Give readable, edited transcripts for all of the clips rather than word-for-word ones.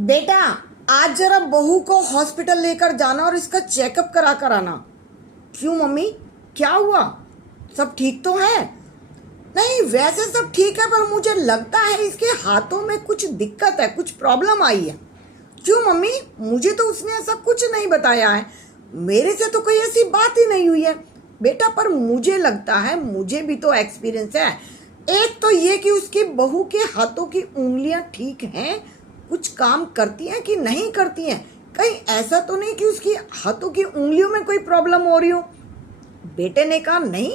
बेटा, आज जरा बहू को हॉस्पिटल लेकर जाना और इसका चेकअप करा कर आना। क्यों मम्मी, क्या हुआ? सब ठीक तो है? नहीं, वैसे सब ठीक है, पर मुझे लगता है इसके हाथों में कुछ दिक्कत है, कुछ प्रॉब्लम आई है। क्यों मम्मी? मुझे तो उसने ऐसा कुछ नहीं बताया है, मेरे से तो कोई ऐसी बात ही नहीं हुई है। बेटा, पर मुझे लगता है, मुझे भी तो एक्सपीरियंस है। एक तो ये कि उसकी बहू के हाथों की उंगलियां ठीक हैं, कुछ काम करती हैं कि नहीं करती हैं। कहीं ऐसा तो नहीं कि उसकी हाथों की उंगलियों में कोई प्रॉब्लम हो रही हो। बेटे ने कहा नहीं,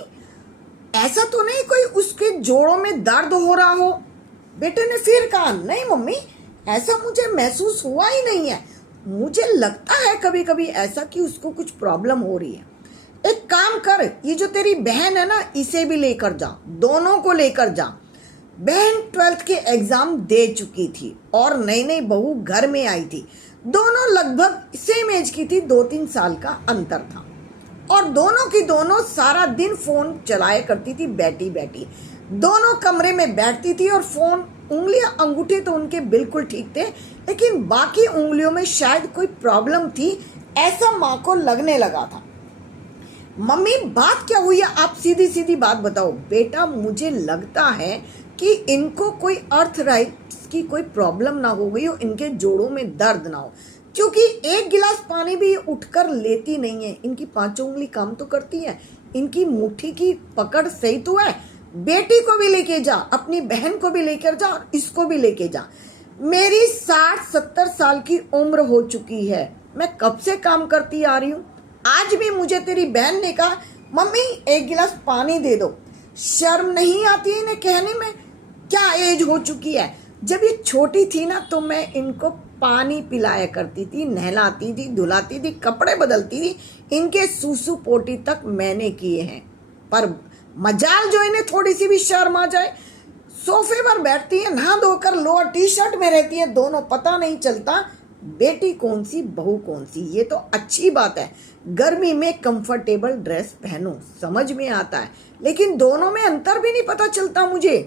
ऐसा तो नहीं कोई उसके जोड़ों में दर्द हो रहा हो। बेटे ने फिर कहा नहीं मम्मी, ऐसा मुझे महसूस हुआ ही नहीं है। मुझे लगता है कभी कभी ऐसा कि उसको कुछ प्रॉब्लम हो रही है। एक काम कर, ये जो तेरी बहन है ना, इसे भी लेकर जा, दोनों को लेकर जा। बहन 12th के एग्जाम दे चुकी थी और नई नई बहू घर में आई थी। दोनों लगभग सेम एज की थी, 2-3 साल का अंतर था। और दोनों की दोनों सारा दिन फोन चलाया करती थी बैठी बैठी। दोनों कमरे में बैठती थी और फोन, उंगलियां, अंगूठे तो उनके बिल्कुल ठीक थे, लेकिन बाकी उंगलियों में शायद कोई प्रॉब्लम थी, ऐसा माँ को लगने लगा था। मम्मी, बात क्या हुई है? आप सीधी सीधी बात बताओ। बेटा, मुझे लगता है कि इनको कोई अर्थराइटिस की कोई प्रॉब्लम ना हो गई हो, इनके जोड़ों में दर्द ना हो, क्योंकि एक गिलास पानी भी उठकर लेती नहीं है। इनकी पांचों उंगली काम तो करती है, इनकी मुट्ठी की पकड़ सही तो है। बेटी को भी लेके जा, अपनी बहन को भी लेकर जा और इसको भी लेके जा। मेरी 60-70 साल की उम्र हो चुकी है, मैं कब से काम करती आ रही हूँ। आज भी मुझे तेरी बहन ने कहा मम्मी एक गिलास पानी दे दो। शर्म नहीं आती है इन्हें कहने में? क्या एज हो चुकी है। जब ये छोटी थी ना, तो मैं इनको पानी पिलाया करती थी, नहलाती थी, धुलाती थी, कपड़े बदलती थी, इनके सूसू पोटी तक मैंने किए हैं। पर मजाल जो इन्हें थोड़ी सी भी शर्म आ जाए, सोफे पर बैठती है, नहा धोकर लोअर टी शर्ट में रहती है, दोनों पता नहीं चलता बेटी कौन सी बहू कौन सी। ये तो अच्छी बात है, गर्मी में कंफर्टेबल ड्रेस पहनो, समझ में आता है, लेकिन दोनों में अंतर भी नहीं पता चलता मुझे,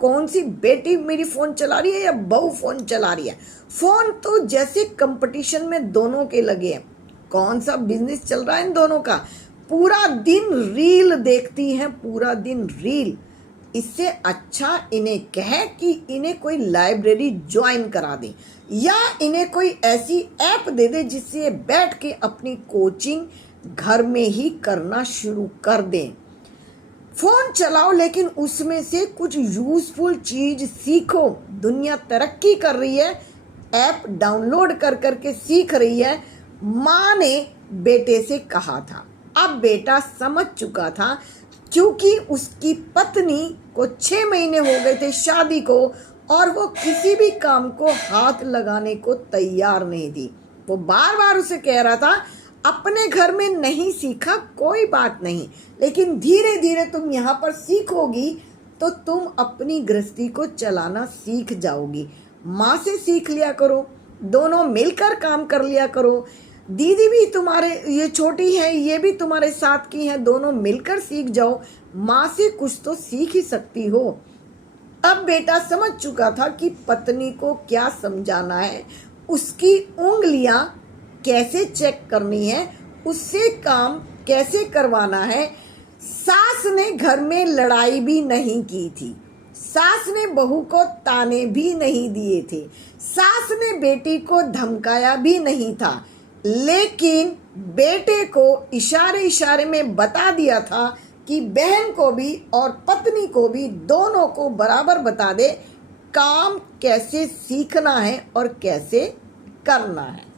कौन सी बेटी मेरी फोन चला रही है या बहू फोन चला रही है। फोन तो जैसे कंपटीशन में दोनों के लगे हैं। कौन सा बिजनेस चल रहा है इन दोनों का? पूरा दिन रील देखती हैं, पूरा दिन रील। इससे अच्छा इन्हें कहे कि इन्हें कोई लाइब्रेरी ज्वाइन करा दे, या इन्हें कोई ऐसी ऐप दे दे जिससे बैठ के अपनी कोचिंग घर में ही करना शुरू कर दें। फोन चलाओ, लेकिन उसमें से कुछ यूजफुल चीज सीखो। दुनिया तरक्की कर रही है, ऐप डाउनलोड कर करके सीख रही है। माँ ने बेटे से कहा था, अब बेटा समझ चुका था, क्योंकि उसकी पत्नी को 6 महीने हो गए थे शादी को, और वो किसी भी काम को हाथ लगाने को तैयार नहीं थी। वो बार बार उसे कह रहा था अपने घर में नहीं सीखा कोई बात नहीं, लेकिन धीरे धीरे तुम यहाँ पर सीखोगी तो तुम अपनी गृहस्थी को चलाना सीख जाओगी। माँ से सीख लिया करो, दोनों मिलकर काम कर लिया करो। दीदी भी तुम्हारे, ये छोटी है, ये भी तुम्हारे साथ की है, दोनों मिलकर सीख जाओ। माँ से कुछ तो सीख ही सकती हो। अब बेटा समझ चुका था कि पत्नी को क्या समझाना है, उसकी उंगलियां कैसे चेक करनी है, उससे काम कैसे करवाना है। सास ने घर में लड़ाई भी नहीं की थी, सास ने बहू को ताने भी नहीं दिए थे, सास ने बेटी को धमकाया भी नहीं था, लेकिन बेटे को इशारे इशारे में बता दिया था कि बहन को भी और पत्नी को भी, दोनों को बराबर बता दे काम कैसे सीखना है और कैसे करना है।